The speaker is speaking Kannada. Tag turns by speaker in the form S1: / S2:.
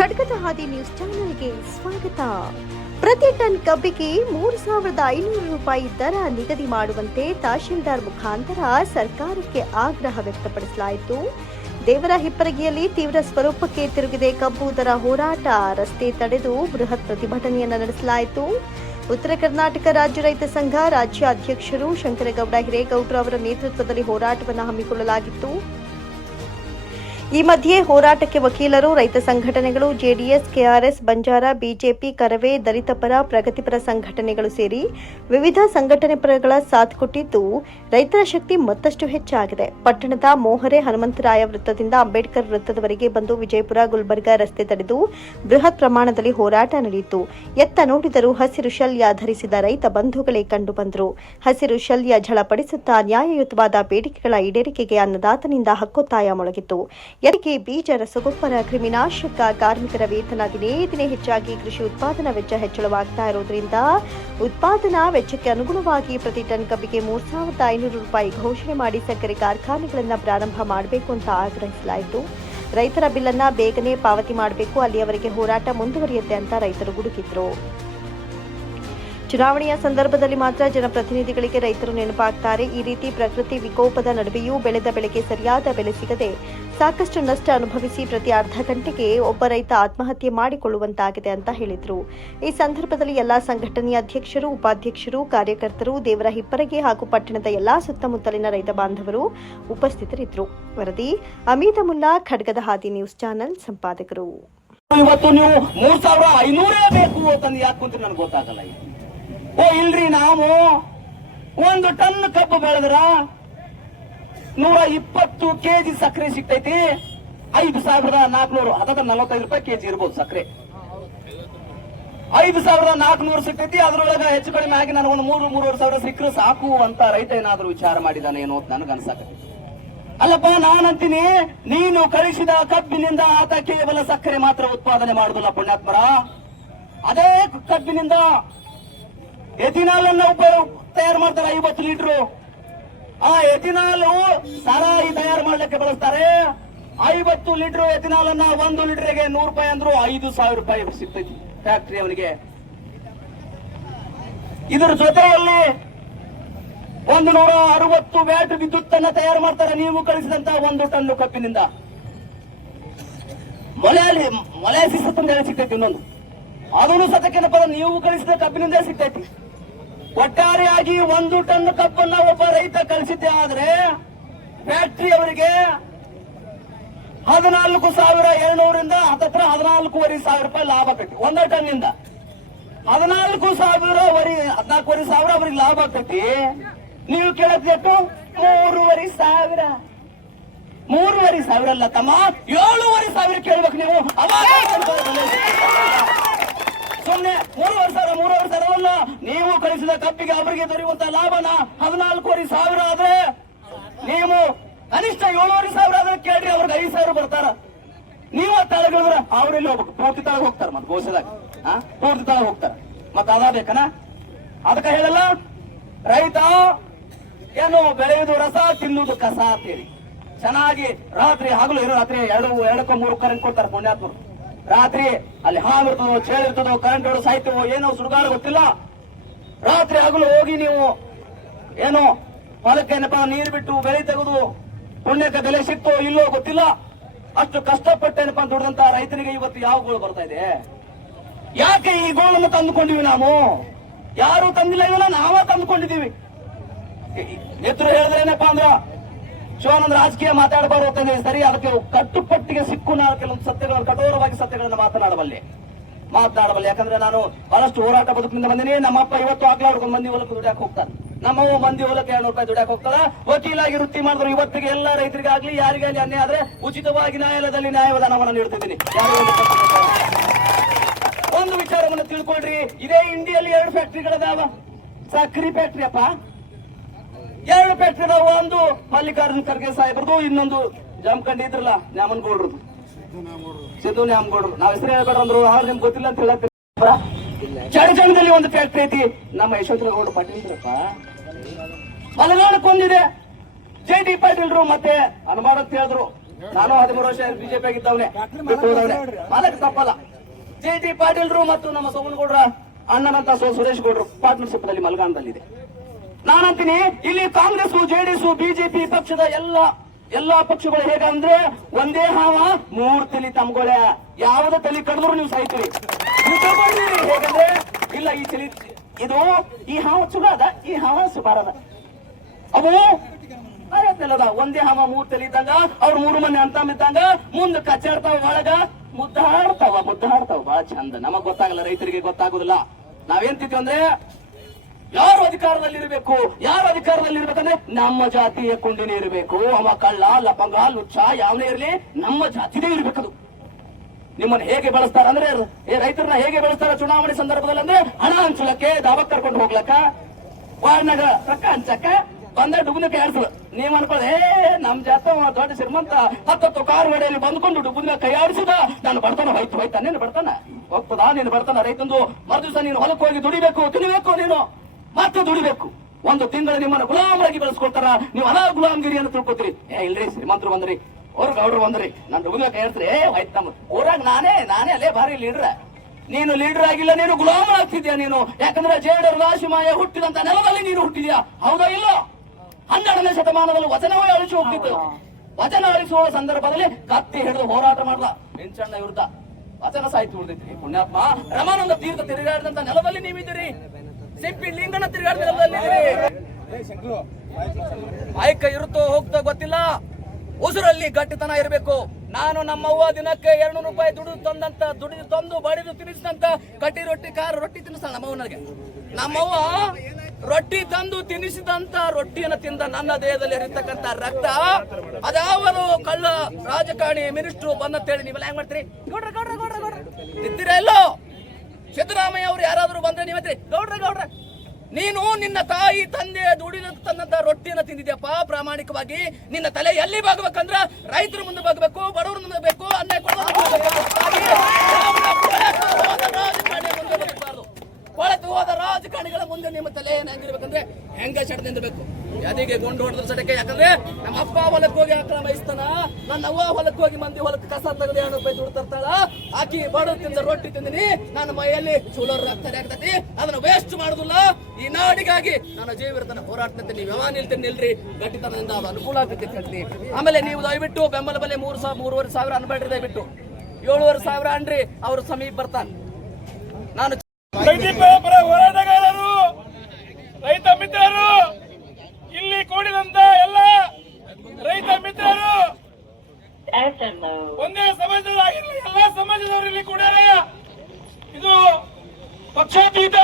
S1: ಖಡ್ಗದ ಹಾದಿ ನ್ಯೂಸ್ ಚಾನೆಲ್ಗೆ ಸ್ವಾಗತ. ಪ್ರತಿ ಟನ್ ಕಬ್ಬಿಗೆ ಮೂರು ಸಾವಿರದ ಐನೂರು ರೂಪಾಯಿ ದರ ನಿಗದಿ ಮಾಡುವಂತೆ ತಹಶೀಲ್ದಾರ್ ಮುಖಾಂತರ ಸರ್ಕಾರಕ್ಕೆ ಆಗ್ರಹ ವ್ಯಕ್ತಪಡಿಸಲಾಯಿತು. ದೇವರ ಹಿಪ್ಪರಗಿಯಲ್ಲಿ ತೀವ್ರ ಸ್ವರೂಪಕ್ಕೆ ತಿರುಗಿದೆ ಕಬ್ಬು ದರ ಹೋರಾಟ. ರಸ್ತೆ ತಡೆದು ಬೃಹತ್ ಪ್ರತಿಭಟನೆಯನ್ನು ನಡೆಸಲಾಯಿತು. ಉತ್ತರ ಕರ್ನಾಟಕ ರಾಜ್ಯ ರೈತ ಸಂಘ ರಾಜ್ಯ ಅಧ್ಯಕ್ಷರು ಶಂಕರಗೌಡ ಹಿರೇಗೌಡ್ರ ಅವರ ನೇತೃತ್ವದಲ್ಲಿ ಹೋರಾಟವನ್ನು ಹಮ್ಮಿಕೊಳ್ಳಲಾಗಿತ್ತು. ಈ ಮಧ್ಯೆ ಹೋರಾಟಕ್ಕೆ ವಕೀಲರು, ರೈತ ಸಂಘಟನೆಗಳು, JDS, KRS, Banjara, BJP, Karave, ದಲಿತಪರ, ಪ್ರಗತಿಪರ ಸಂಘಟನೆಗಳು ಸೇರಿ ವಿವಿಧ ಸಂಘಟನೆ ಪರಗಳ ಸಾಥ್ ಕೊಟ್ಟಿದ್ದು ರೈತರ ಶಕ್ತಿ ಮತ್ತಷ್ಟು ಹೆಚ್ಚಾಗಿದೆ. ಪಟ್ಟಣದ ಮೋಹರೆ ಹನುಮಂತರಾಯ ವೃತ್ತದಿಂದ ಅಂಬೇಡ್ಕರ್ ವೃತ್ತದವರೆಗೆ ಬಂದು ವಿಜಯಪುರ, ಗುಲ್ಬರ್ಗಾ ರಸ್ತೆ ತಡೆದು ಬೃಹತ್ ಪ್ರಮಾಣದಲ್ಲಿ ಹೋರಾಟ ನಡೆಯಿತು. ಎತ್ತ ನೋಡಿದರೂ ಹಸಿರು ಶಲ್ಯ ಧರಿಸಿದ ರೈತ ಬಂಧುಗಳೇ ಕಂಡುಬಂದರು ಹಸಿರು ಶಲ್ಯ ಝಳಪಡಿಸುತ್ತಾ ನ್ಯಾಯಯುತವಾದ ಬೇಡಿಕೆಗಳ ಈಡೇರಿಕೆಗೆ ಅನ್ನದಾತನಿಂದ ಹಕ್ಕೊತ್ತಾಯ ಮೊಳಗಿತ್ತು. ಎರಿಗೆ ಬೀಜ ರಸಗೊಬ್ಬರ ಕ್ರಿಮಿನಾಶಕ ಕಾರ್ಮಿಕರ ವೇತನ ದಿನೇ ದಿನೇ ಹೆಚ್ಚಾಗಿ ಕೃಷಿ ಉತ್ಪಾದನಾ ವೆಚ್ಚ ಹೆಚ್ಚಳವಾಗ್ತಾ ಇರೋದ್ರಿಂದ ಉತ್ಪಾದನಾ ವೆಚ್ಚಕ್ಕೆ ಅನುಗುಣವಾಗಿ ಪ್ರತಿ ಟನ್ ಕಬ್ಬಿಗೆ ಮೂರ್ ಸಾವಿರದ ಐನೂರು ರೂಪಾಯಿ ಘೋಷಣೆ ಮಾಡಿ ಸಕ್ಕರೆ ಕಾರ್ಖಾನೆಗಳನ್ನು ಪ್ರಾರಂಭ ಮಾಡಬೇಕು ಅಂತ ಆಗ್ರಹಿಸಲಾಯಿತು. ರೈತರ ಬಿಲ್ಲನ್ನ ಬೇಗನೆ ಪಾವತಿ ಮಾಡಬೇಕು, ಅಲ್ಲಿಯವರೆಗೆ ಹೋರಾಟ ಮುಂದುವರಿಯುತ್ತೆ ಅಂತ ರೈತರು ಗುಡುಕಿದ್ರು. ಚುನಾವಣೆಯ ಸಂದರ್ಭದಲ್ಲಿ ಮಾತ್ರ ಜನಪ್ರತಿನಿಧಿಗಳಿಗೆ ರೈತರು ನೆನಪಾಗ್ತಾರೆ. ಈ ರೀತಿ ಪ್ರಕೃತಿ ವಿಕೋಪದ ನಡುವೆಯೂ ಬೆಳೆದ ಬೆಳೆಗೆ ಸರಿಯಾದ ಬೆಲೆ ಸಿಗದೆ ಸಾಕಷ್ಟು ನಷ್ಟ ಅನುಭವಿಸಿ ಪ್ರತಿ ಅರ್ಧ ಗಂಟೆಗೆ ಒಬ್ಬ ರೈತ ಆತ್ಮಹತ್ಯೆ ಮಾಡಿಕೊಳ್ಳುವಂತಾಗಿದೆ ಅಂತ ಹೇಳಿದರು. ಈ ಸಂದರ್ಭದಲ್ಲಿ ಎಲ್ಲಾ ಸಂಘಟನೆಯ ಅಧ್ಯಕ್ಷರು, ಉಪಾಧ್ಯಕ್ಷರು, ಕಾರ್ಯಕರ್ತರು, ದೇವರ ಹಿಪ್ಪರಗೆ ಹಾಗೂ ಪಟ್ಟಣದ ಎಲ್ಲಾ ಸುತ್ತಮುತ್ತಲಿನ ರೈತ ಬಾಂಧವರು ಉಪಸ್ಥಿತರಿದ್ದರು. ವರದಿ ಅಮಿತ ಮುಲ್ಲಾ, ಖಡ್ಗದ ಹಾದಿ ನ್ಯೂಸ್ ಚಾನೆಲ್ ಸಂಪಾದಕರು.
S2: ಇವತ್ತು ನೀವು ಮೂರ್ ಸಾವಿರ ಐನೂರೇ ಬೇಕು ಅಂತ ಯಾಕೆ ನನಗೆ ಗೊತ್ತಾಗಲ್ಲ. ಓ ಇಲ್ರಿ ನಾವು. ಒಂದು ಟನ್ ಕಬ್ಬು ಬೆಳೆದ್ರ ನೂರ ಇಪ್ಪತ್ತು ಕೆಜಿ ಸಕ್ಕರೆ ಸಿಗ್ತೈತಿ. ಐದು ಸಾವಿರದ ನಾಲ್ಕುನೂರು ಅದಕ್ಕೆ ನಲವತ್ತೈದು ರೂಪಾಯಿ ಕೆಜಿ ಇರ್ಬೋದು ಸಕ್ಕರೆ. ಐದು ಸಾವಿರದ ನಾಲ್ಕುನೂರು ಸಿಗ್ತೈತಿ, ಅದ್ರೊಳಗ ಹೆಚ್ಚು ಕಡಿಮೆ ಆಗಿ ನನಗೆ ಒಂದು ಮೂರು, ಮೂರುವರೆ ಸಾವಿರ ಸಿಕ್ಕರೆ ಸಾಕು ಅಂತ ರೈತ ಏನಾದರೂ ವಿಚಾರ ಮಾಡಿದಾನೆ ಏನು ಅಂತ ನನಗೆ ಅನ್ಸಕತ್ತೆ. ಅಲ್ಲಪ್ಪ, ನಾನಂತೀನಿ, ನೀನು ಕಳಿಸಿದ ಕಬ್ಬಿನಿಂದ ಆತ ಕೇವಲ ಸಕ್ಕರೆ ಮಾತ್ರ ಉತ್ಪಾದನೆ ಮಾಡುದಿಲ್ಲ ಪುಣ್ಯಾತ್ಮರ. ಅದೇ ಕಬ್ಬಿನಿಂದ ಎಥಿನಾಲ್ ಅನ್ನ ತಯಾರು ಮಾಡ್ತಾರೆ ಐವತ್ತು ಲೀಟರ್. ಆ ಎಥಿನಾಲ್ ಸಾರಾಯಿ ತಯಾರು ಮಾಡ್ಲಿಕ್ಕೆ ಬಳಸ್ತಾರೆ. ಐವತ್ತು ಲೀಟರ್ ಎಥಿನಾಲ್ ಅನ್ನ ಒಂದು ಲೀಟರ್ಗೆ ನೂರು ರೂಪಾಯಿ ಅಂದ್ರು ಐದು ಸಾವಿರ ರೂಪಾಯಿ ಸಿಗ್ತೈತಿ ಫ್ಯಾಕ್ಟ್ರಿ ಅವನಿಗೆ. ಇದರ ಜೊತೆಯಲ್ಲಿ ಒಂದು ನೂರ ಅರವತ್ತು ವ್ಯಾಟ್ ವಿದ್ಯುತ್ ಅನ್ನ ತಯಾರು ಮಾಡ್ತಾರೆ ನೀವು ಕಳಿಸಿದಂತ ಒಂದು ಟನ್ ಕಬ್ಬಿನಿಂದ. ಮೊಲೆಯಲ್ಲಿ ಮೊಲೆ ಸಿಸ್ತಂತ ಸಿಗ್ತೈತಿ ಇನ್ನೊಂದು. ಅದನ್ನು ಸತಕ್ಕೇನಪ್ಪ ನೀವು ಕಳಿಸಿದ ಕಬ್ಬಿನಿಂದ ಸಿಗ್ತೈತಿ. ಒಟ್ಟಾರೆಯಾಗಿ ಒಂದು ಟನ್ ಕಬ್ಬನ್ನ ಒಬ್ಬ ರೈತ ಕಳಿಸಿದ್ದೆ ಆದ್ರೆ ಫ್ಯಾಕ್ಟರಿ ಅವರಿಗೆ ಹದಿನಾಲ್ಕು ಸಾವಿರ ಏಳ್ನೂರಿಂದ ಹತ್ತತ್ರ ಹದಿನಾಲ್ಕೂವರೆ ಸಾವಿರ ರೂಪಾಯಿ ಲಾಭ ಆಕತಿ ಒಂದ ಟನ್ ಇಂದ ಹದಿನಾಲ್ಕು ಸಾವಿರವರೆ ಹದಿನಾಲ್ಕೂವರೆ ಸಾವಿರ ಅವರಿಗೆ ಲಾಭ ಕಟ್ಟಿ ನೀವು ಕೇಳಬೇಕು ಮೂರುವರೆ ಸಾವಿರ. ಮೂರುವರೆ ಸಾವಿರ ಅಲ್ಲ ತಮ್ಮ ಏಳುವರೆ ಸಾವಿರ ಕೇಳ್ಬೇಕು ನೀವು. ಅವಾಗ ಸುಮ್ನೆ ಮೂರುವರೆ ಸಾವಿರ ಮೂರುವರೆ ಸಾವಿರವನ್ನ ನೀವು ಕಳಿಸಿದ ಕಬ್ಬಿಗೆ ಅವರಿಗೆ ದೊರೆಯುವಂತ ಲಾಭನ ಹದಿನಾಲ್ಕೂವರೆ ಸಾವಿರ ಆದ್ರೆ ನೀವು ಕನಿಷ್ಠ ಏಳುವರೆ ಸಾವಿರ ಆದ್ರೆ ಕೇಳ್ರಿ, ಅವ್ರಿಗೆ ಐದು ಸಾವಿರ ಬರ್ತಾರ. ನೀವು ತಳಗಿಳಿದ್ರ ಅವ್ರೆಲ್ಲಿ ಹೋಗ್ಬೇಕು. ಪೂರ್ತಿ ತಳಗ ಹೋಗ್ತಾರ ಮತ್ತೆ ಗೋಸದಾಗ? ಪೂರ್ತಿ ತಳಗ ಹೋಗ್ತಾರ. ಮತ್ತೆ ಅದ ಬೇಕನ? ಅದಕ್ಕ ಹೇಳಲ್ಲ? ರೈತ ಏನು ಬೆಳೆಯುವುದು ರಸ ತಿನ್ನುವುದು ಕಸ ಅಂತೇಳಿ. ಚೆನ್ನಾಗಿ ರಾತ್ರಿ ಹಗಲು, ಇರೋ ರಾತ್ರಿ ಎರಡು, ಎರಡಕ್ಕೂ ಮೂರು ಕರೆಂಟ್ ಕೊಡ್ತಾರೆ ಪುಣ್ಯಾತ್ಮರು. ರಾತ್ರಿ ಅಲ್ಲಿ ಹಾಲಿರ್ತದೋ ಚೇಳಿರ್ತದೋ ಕರೆಂಟ್ ಹೊಡೆದು ಸಾಯ್ತವೋ, ಏನೋ ಸುಡುಗಾಡ ಗೊತ್ತಿಲ್ಲ. ರಾತ್ರಿ ಹಗಲು ಹೋಗಿ ನೀವು ಏನೋ ಹೊಲಕ್ಕೆ ನೆಪ ನೀರು ಬಿಟ್ಟು ಬೆಳೆ ತೆಗೆದು ಪುಣ್ಯಕ್ಕೆ ಬೆಲೆ ಸಿಕ್ತೋ ಇಲ್ಲೋ ಗೊತ್ತಿಲ್ಲ. ಅಷ್ಟು ಕಷ್ಟಪಟ್ಟೇನಪ್ಪ ದುಡ್ದಂತ ರೈತನಿಗೆ ಇವತ್ತು ಯಾವ ಗೋಳು ಬರ್ತಾ ಇದೆ? ಯಾಕೆ ಈ ಗೋಳನ್ನು ತಂದುಕೊಂಡಿವಿ ನಾವು? ಯಾರು ತಂದಿಲ್ಲ ಇವನ್ನ ನಾವ ತಂದುಕೊಂಡಿದ್ದೀವಿ. ಹೇಳಿದ್ರೆ ಏನಪ್ಪಾ ಅಂದ್ರ ಶಿವಾನಂದ ರಾಜಕೀಯ ಮಾತಾಡಬಾರ್ದು ಅಂತಂದ್ರೆ ಸರಿ ಅದಕ್ಕೆ ಕಟ್ಟುಪಟ್ಟಿಗೆ ಸಿಕ್ಕು ನಾನು ಕೆಲವೊಂದು ಸತ್ಯಗಳನ್ನು ಕಠೋರವಾಗಿ ಸತ್ಯಗಳನ್ನು ಮಾತನಾಡಬಲ್ಲೆ. ಮಾತನಾಡಬಲ್ಲೆ. ಯಾಕಂದ್ರೆ ನಾನು ಬಹಳಷ್ಟು ಹೋರಾಟ ಬದುಕಿನಿಂದ ಬಂದಿನಿ. ನಮ್ಮಪ್ಪ ಇವತ್ತು ಆಗ್ಲಾ ಹುಡ್ಕೊಂಡು ಮಂದಿ ಹೊಲಕ್ಕೆ ದುಡ್ಯಾಕ್ ಹೋಗ್ತಾನೆ. ನಮ್ಮವ್ವ ಮಂದಿ ಹೊಲಕ್ಕೆ ಎರಡು ರೂಪಾಯಿ ದುಡ್ಯಾಕ್ ಹೋಗ್ತಾಳ. ವಕೀಲಾಗಿ ವೃತ್ತಿ ಮಾಡಿದ್ರು ಇವತ್ತಿಗೆ ಎಲ್ಲ ರೈತರಿಗಾಗ್ಲಿ, ಯಾರಿಗಾಗಲಿ ಅನ್ಯಾಯ ಆದ್ರೆ ಉಚಿತವಾಗಿ ನ್ಯಾಯಾಲಯದಲ್ಲಿ ನ್ಯಾಯದಾನವನ್ನು ನೀಡ್ತಿದ್ದೀನಿ ಒಂದು ವಿಚಾರವನ್ನು ತಿಳ್ಕೊಳ್ರಿ. ಇದೇ ಇಂಡಿಯಲ್ಲಿ ಎರಡು ಫ್ಯಾಕ್ಟ್ರಿಗಳದಾವ ಸಕ್ರಿ ಫ್ಯಾಕ್ಟ್ರಿ ಅಪ್ಪ. ಎರಡು ಪೆಟ್ಟಿನ ಒಂದು ಮಲ್ಲಿಕಾರ್ಜುನ್ ಖರ್ಗೆ ಸಾಹೇಬ್ರದು ಇನ್ನೊಂದು ಜಮಖಂಡಿ ಇದ್ರಲ್ಲ ನ್ಯಾಮನಗೌಡ್ರದು ಸಿದ್ದು ನ್ಯಾಮಗೌಡ್ರು ನಾವ್ ಹೆಸರು ಹೇಳ್ಬೇಡ ಅಂದ್ರು ಅವ್ರು ನಿಮ್ಗೆ ಗೊತ್ತಿಲ್ಲ ಅಂತ ಹೇಳಕ್ ಚಡಚಣದಲ್ಲಿ ಒಂದು ಫ್ಯಾಕ್ಟ್ರಿ ಐತಿ ನಮ್ಮ ಯಶವಂತರಗೌಡ ಪಾಟೀಲ್ರಪ್ಪ. ಮಲೆನಾಡಕ್ಕೆ ಒಂದಿದೆ ಜೆ ಡಿ ಪಾಟೀಲ್ರು ಮತ್ತೆ ಅನುಮಾನ ಅಂತ ಹೇಳಿದ್ರು. ನಾನು ಹದಿಮೂರು ವರ್ಷ ಬಿಜೆಪಿ ಆಗಿದ್ದವನೇ. ಮಾಲಕ್ ತಪ್ಪಲ್ಲ. ಜೆ ಟಿ ಪಾಟೀಲ್ರು ಮತ್ತು ನಮ್ಮ ಸೋಮನಗೌಡ್ರ ಅಣ್ಣನಂತ ಸೋ ಸುರೇಶ್ ಗೌಡ್ರು ಪಾರ್ಟ್ನರ್ಶಿಪ್ನಲ್ಲಿ ಮಲ್ಗಾಣದಲ್ಲಿದೆ ನಾನಂತೀನಿ, ಇಲ್ಲಿ ಕಾಂಗ್ರೆಸ್ ಜೆಡಿಎಸ್ ಬಿಜೆಪಿ ಪಕ್ಷದ ಎಲ್ಲ, ಎಲ್ಲಾ ಪಕ್ಷಗಳು ಹೇಗಂದ್ರೆ ಒಂದೇ ಹಾವ, ಮೂರ್ ತಲಿ ತಮ್ಗೊಳೆ. ಯಾವ್ದ ತಲಿ ಕಡಿದ್ರು ನೀವು ಸಾಯ್ತೀರಿ. ನೀವು ಹೇಗಂದ್ರೆ ಇಲ್ಲ, ಈ ತಲಿ, ಇದು ಈ ಹಾವ ಚಲೋ ಅದ, ಈ ಹಾವ ಸುಬಾರದ ಅವು ಒಂದೇ ಹಾವ, ಮೂರ್ ತಲಿ ಇದ್ದಂಗ, ಅವ್ರ ಮೂರು ಮಂದಿ ಅಂತ ಇದ್ದಂಗ, ಮುಂದ್ ಕಚ್ಚಾಡ್ತಾವ ಒಳಗ, ಮುದ್ದಾಡ್ತಾವ ಮುದ್ದಾಡ್ತಾವ. ಬಹಳ ಚಂದ. ನಮಗ್ ಗೊತ್ತಾಗಲ್ಲ, ರೈತರಿಗೆ ಗೊತ್ತಾಗುದಿಲ್ಲ. ನಾವೇಂತಿದ್ವಿ ಅಂದ್ರೆ ಯಾರು ಅಧಿಕಾರದಲ್ಲಿರ್ಬೇಕು? ಯಾರು ಅಧಿಕಾರದಲ್ಲಿರ್ಬೇಕಂದ್ರೆ ನಮ್ಮ ಜಾತಿಯ ಕುಂಡಿನೇ ಇರಬೇಕು. ಅವ ಕಳ್ಳ, ಲಪಂಗ, ಲುಚ್ಚ ಯಾವನೇ ಇರಲಿ, ನಮ್ಮ ಜಾತಿನೇ ಇರ್ಬೇಕದು. ನಿಮ್ಮನ್ನ ಹೇಗೆ ಬಳಸ್ತಾರ ಅಂದ್ರೆ ರೈತರನ್ನ ಹೇಗೆ ಬಳಸ್ತಾರ ಚುನಾವಣೆ ಸಂದರ್ಭದಲ್ಲಿ ಅಂದ್ರೆ, ಹಣ ಹಂಚಲಕ್ಕೆ, ದಾವಕ್ ಕರ್ಕೊಂಡು ಹೋಗ್ಲಕ್ಕ, ವಾರ್ಡ್ನಾಗ ರೊಕ್ಕ ಹಂಚಕ್ಕ ಬಂದ ಡುಗುನಕ್ಕೆ ಏರ್ಸಲು ನೀವ್ ಅನ್ಕೊಳ್ಳಿ ಏ, ನಮ್ ಜಾತ ದೊಡ್ಡ ಶ್ರೀಮಂತ ಹತ್ತತ್ತು ಕಾರ್ ಗಾಡಿಯಲ್ಲಿ ಬಂದ್ಕೊಂಡು ಡುಬುನ ಕೈ ನಾನು ಬರ್ತಾನ ಹೋಯ್ತು ಹೋಯ್ತಾನೆ ಬರ್ತಾನ ಹೋಗ್ತದಾ ನೀನು ಬರ್ತಾನ ರೈತಂದು, ಮರುದಿವಸ ನೀನು ಹೊಲಕ್ಕೆ ಹೋಗಿ ದುಡಿಬೇಕು, ತಿನ್ಬೇಕು ನೀನು. ಮತ್ತೆ ದುಡಿಬೇಕು. ಒಂದು ತಿಂಗಳು ನಿಮ್ಮನ್ನ ಗುಲಾಮರಾಗಿ ಬೆಳೆಸ್ಕೊಳ್ತಾರ ನೀವು ಅನಾ ಗುಲಾಮಗಿರಿ ಅಂತ ತಿಳ್ಕೊತೀರಿ. ಏ, ಇಲ್ರಿ, ಶ್ರೀಮಂತರು ಬಂದ್ರಿ. ಅವ್ರು ಗೌಡ್ರು ಬಂದ್ರಿ. ನಾನು ಹುಡುಗ ಹೇಳ್ತೀರಿ ಏ ಆಯ್ತು ನಮ್ಮ ಊರಾಗ ನಾನೇ ನಾನೇ ಅಲ್ಲೇ ಭಾರಿ ಲೀಡ್ರ. ನೀನು ಲೀಡರ್ ಆಗಿಲ್ಲ, ನೀನು ಗುಲಾಮ ಆಗ್ತಿದ್ಯಾ ನೀನು? ಯಾಕಂದ್ರೆ ಜೇಡರ್ ರಾಶಿಮಾಯ ಹುಟ್ಟಿದಂತ ನೆಲದಲ್ಲಿ ನೀನು ಹುಟ್ಟಿದ್ಯಾ? ಹೌದಾ ಇಲ್ಲ? ಹನ್ನೆರಡನೇ ಶತಮಾನದಲ್ಲಿ ವಚನವೇ ಅಳಿಸಿ ಹೋಗ್ತಿತ್ತು. ವಚನ ಅಳಿಸುವ ಸಂದರ್ಭದಲ್ಲಿ ಕತ್ತಿ ಹಿಡಿದು ಹೋರಾಟ ಮಾಡಲ ಮಿಂಚಣ್ಣ ವಿರುದ್ಧ. ವಚನ ಸಾಹಿತ್ಯ ಉಳಿದೈತಿ ಪುಣ್ಯಾತ್ಮ, ರಮಾನಂದ ತೀರ್ಥ ತಿರುಗಾಡಿದಂತ ನೆಲದಲ್ಲಿ ನೀವಿದ್ದೀರಿ. ಸಿಪ್ಪಿ ಲಿಂಗನ ಇದ್ದೀರಿ. ಆಯ್ಕೆ ಇರುತ್ತೋ ಹೋಗ್ತೋ ಗೊತ್ತಿಲ್ಲ. ಉಸಿರಲ್ಲಿ ಗಟ್ಟಿತನ ಇರಬೇಕು. ನಾನು ನಮ್ಮವ್ವ ದಿನಕ್ಕೆ ಎರಡು ರೂಪಾಯಿ ದುಡಿದು ತಂದಂತ, ದುಡಿದು ತಂದು ಬಡಿದು ತಿನ್ನಿಸಿದಂತ ಕಟ್ಟಿ ರೊಟ್ಟಿ, ಖಾರ ರೊಟ್ಟಿ ತಿನ್ನಿಸ್ತಾಳೆ ನಮ್ಮವ್ವ ನಮ್ಮವ್ವ ರೊಟ್ಟಿ ತಂದು ತಿನ್ನಿಸಿದಂತ ರೊಟ್ಟಿಯನ್ನು ತಿಂದ ನನ್ನ ದೇಹದಲ್ಲಿ ಹರಿತಕ್ಕಂತ ರಕ್ತ ಅದಾವರು ಕಳ್ಳ ರಾಜಕಾರಣಿ ಮಿನಿಸ್ಟ್ರು ಬಂದಂತೇಳಿ ನೀವೆಲ್ಲ ಹೆಂಗ್ ಮಾಡ್ತೀರಿ? ಗೌಡ್ರ ಗೌಡ್ರ ಇಲ್ಲೋ? ಸಿದ್ದರಾಮಯ್ಯ ಅವ್ರು ಯಾರಾದರೂ ಬಂದ್ರೆ ನೀವ್ ಗೌಡ್ರ ಗೌಡ್ರ, ನೀನು ನಿನ್ನ ತಾಯಿ, ತಂದೆ, ದುಡಿದ ತನ್ನಂತ ರೊಟ್ಟಿಯನ್ನು ತಿಂದಿದ್ಯಪ್ಪ. ಪ್ರಾಮಾಣಿಕವಾಗಿ ನಿನ್ನ ತಲೆ ಎಲ್ಲಿ ಬಾಗಬೇಕಂದ್ರ ರೈತರ ಮುಂದೆ ಬಾಗಬೇಕು, ಬಡವರ ಮುಂದೆ ಬೇಕು ಅನ್ನ ಕೊಡಬೇಕು ಹೋದ ರಾಜಕಾರಣಿಗಳ ಮುಂದೆ ನಿಮ್ಮ ತಲೆ ಏನಾಗಿರ್ಬೇಕಂದ್ರೆ ಹೆಂಗ ಸೆಡ್ ನಿಂದಬೇಕು? ಯಾದಿಗೆ ಗುಂಡು ಹೊಡೆದ್ರ ಸಡಕ್ಕೆ? ಯಾಕಂದ್ರೆ ನಮ್ಮ ಅಪ್ಪ ಹೊಲಕ್ಕೆ ಹೋಗಿ ಆಕ್ರಮ ಇಸ್ತಾನ. ನನ್ನ ಅವ್ವ ಹೊಲಕ್ಕೆ ಹೋಗಿ ಮಂದಿ ಹೊಲಕ್ಕೆ ಕಸ ತೆಗೆದು ಎರಡು ರೂಪಾಯಿ ದುಡ್ಡು ತರ್ತಾಳ ಆಕಿ ಬಡ ತಿಂದ ರೊಟ್ಟಿ ತಿಂದಿನಿ. ನನ್ನ ಮೈಯಲ್ಲಿ ಚೂಲರ್ ರಕ್ತ ಆಗ್ತತಿ. ಅದನ್ನ ವೇಸ್ಟ್ ಮಾಡುದಿಲ್ಲ. ಈ ನಾಡಿಗಾಗಿ ನನ್ನ ಜೀವಿರ್ತನ ಹೋರಾಡ್ತಂತೆ ನೀವು ಯಾವ ನಿಲ್ತೀನಿ ನಿಲ್ರಿ? ಗಟ್ಟಿತನದಿಂದ ಅದು ಅನುಕೂಲ ಆಗ್ತೈತಿ ಹೇಳ್ತೀನಿ. ಆಮೇಲೆ ನೀವು ದಯವಿಟ್ಟು ಬೆಂಬಲ ಬೆಲೆ ಮೂರು ಸಾವಿರ ಮೂರುವರೆ ಸಾವಿರ ಅನ್ಬೇಡ್ರಿ ದಯವಿಟ್ಟು. ಏಳುವರೆ ಸಾವಿರ ಅನ್ರಿ, ಅವ್ರ ಸಮೀಪ ಬರ್ತಾನೆ. ನಾನು
S3: ಹೋರಾಟ. ರೈತ ಮಿತ್ರರು, ಇಲ್ಲಿ ಕೂಡಿದಂತ ಎಲ್ಲ ರೈತ ಮಿತ್ರರು, ಒಂದೇ ಸಮಾಜದ ಎಲ್ಲ ಸಮಾಜದವರು ಇಲ್ಲಿ ಕೂಡ ಇದು ಪಕ್ಷಾತೀತ